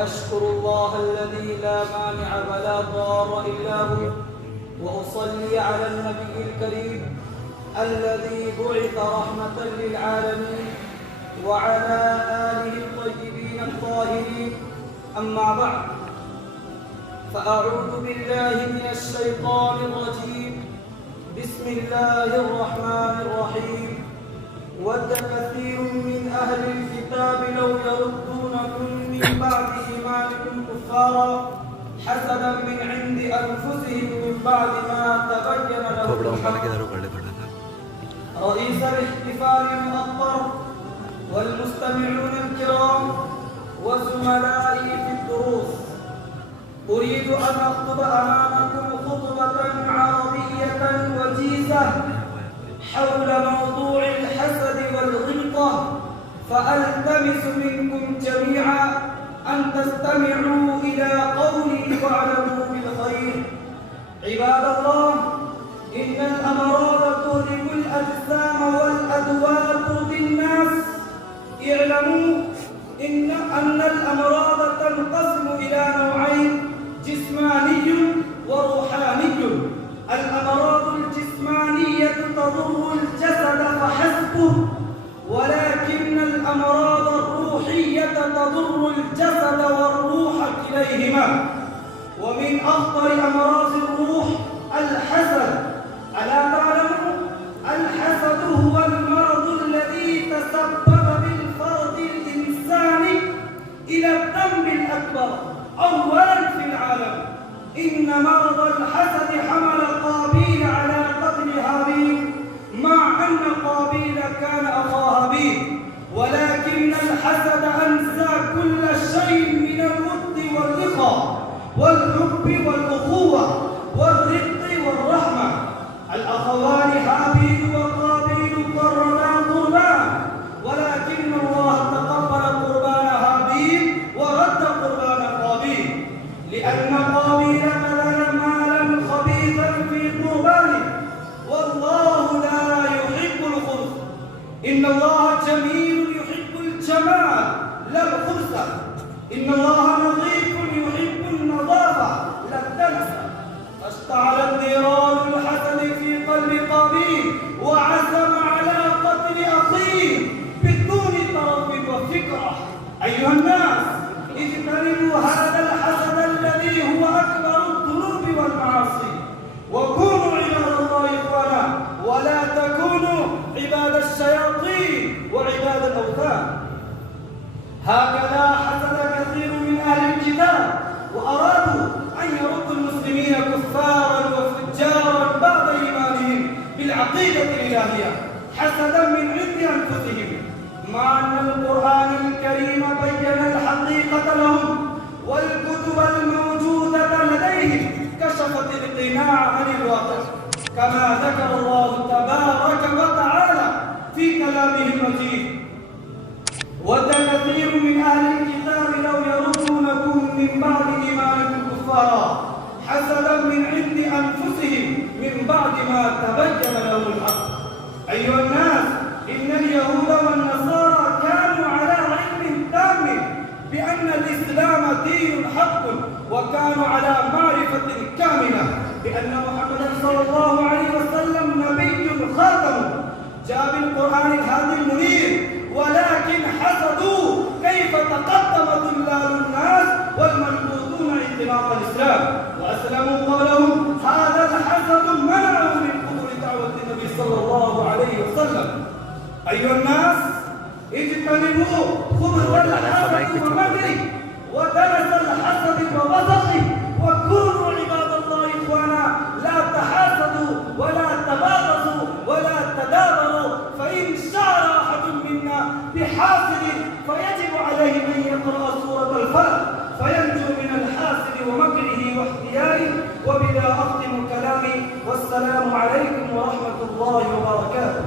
وأشكر الله الذي لا مانع ولا ضار إلا هو، وأصلي على النبي الكريم الذي بعث رحمة للعالمين وعلى آله الطيبين الطاهرين. أما بعد، فأعوذ بالله من الشيطان الرجيم. بسم الله الرحمن الرحيم. ود كثير من أهل الكتاب لو يردونكم من بعد إيمانكم كفارا حسدا من عند أنفسهم من بعد ما تبين لهم الحق. رئيس الاحتفال المؤطر والمستمعون الكرام وزملائي في الدروس، أريد أن أخطب أمامكم خطبة عربية وجيزة حول موضوع الحسد والغبطة، فألتمس منكم جميعا أن تستمعوا إلى قولي واعلموا بالخير. عباد الله، إن الأمراض تهلك الأجسام والأدواء تؤذي الناس. اعلموا أن الأمراض تنقسم إلى نوعين: جسماني وروحاني. الأمراض الجسمانية تضر الجسد فحسبه، ولكن الأمراض الروحية تضر الجسد والروح كليهما. ومن أخطر أمراض الروح الحسد. ألا تعلموا؟ الحسد هو المرض الذي تسبب بالفرد الإنساني إلى الذنب الأكبر أولا في العالم. إن مرض الحسد حمل قابيل على قتل هابيل، مع أن قابيل كان أخا هابيل، ولكن الحسد أنسى كل شيء من الود والإخاء والحب والأخوة والرق والرحمة. الأخوان هابيل وقابيل قربان قربان، ولكن الله تقبل قربان هابيل ورد قربان قابيل، لأن قابيل بذل مالا خبيثا في قربانه، والله لا يحب الخبث. إن الله جميل يحب الجمال لا الخبث. إن الله نظيف يحب النظافة لا الدنس. فاشتعلت نيران الحسد في قلب قابيل وعزم على قتل أخيه بدون تردد وفكرة. أيها الناس، اجتنبوا هذا الحسد الذي هو أكبر الذنوب والمعاصي، وكونوا عباد الله إخوانا، ولا تكونوا عباد الشياطين وعباد الأوثان. هكذا حسد كثير من أهل الكتاب، وأرادوا أن يردوا المسلمين كفارا وفجارا بعد إيمانهم بالعقيدة الإلهية حسدا من عند أنفسهم، مع أن القرآن الكريم بين الحقيقة لهم، والكتب الموجودة لديهم كشفت القناع عن الواقع، كما ذكر الله تبارك وتعالى في كلامه المجيد: ود كثير من أهل الكتاب لو يردونكم من بعد إيمانكم كفارا حسدا من عند أنفسهم من بعد ما تبين لهم الحق. أيها الناس، إن اليهود والنصارى كانوا على علم تام بأن الإسلام دين حق، وكانوا على معرفة كاملة بأن محمدا صلى الله عليه وسلم نبي خاتم جاء بالقرآن الهادي المنير، ولكن حسدوا كيف تقدم ضلال الناس والمنبوذون انطلاق الإسلام، وأسلموا قولهم هذا الحسد منعه من قبول دعوة النبي صلى الله عليه وسلم. أيها الناس، اجتنبوا خبث الحسد ومكره ودنس الحسد وبطشه، وكونوا عباد الله إخوانا، لا تحاسدوا ولا تباغضوا ولا تدابروا، فإن شعر أحد منا بحاسد فيجب عليه أن يقرأ سورة الفلق فينجو من الحاسد ومكره واحتياله. وبذا أختم كلامي، والسلام عليكم ورحمة الله وبركاته.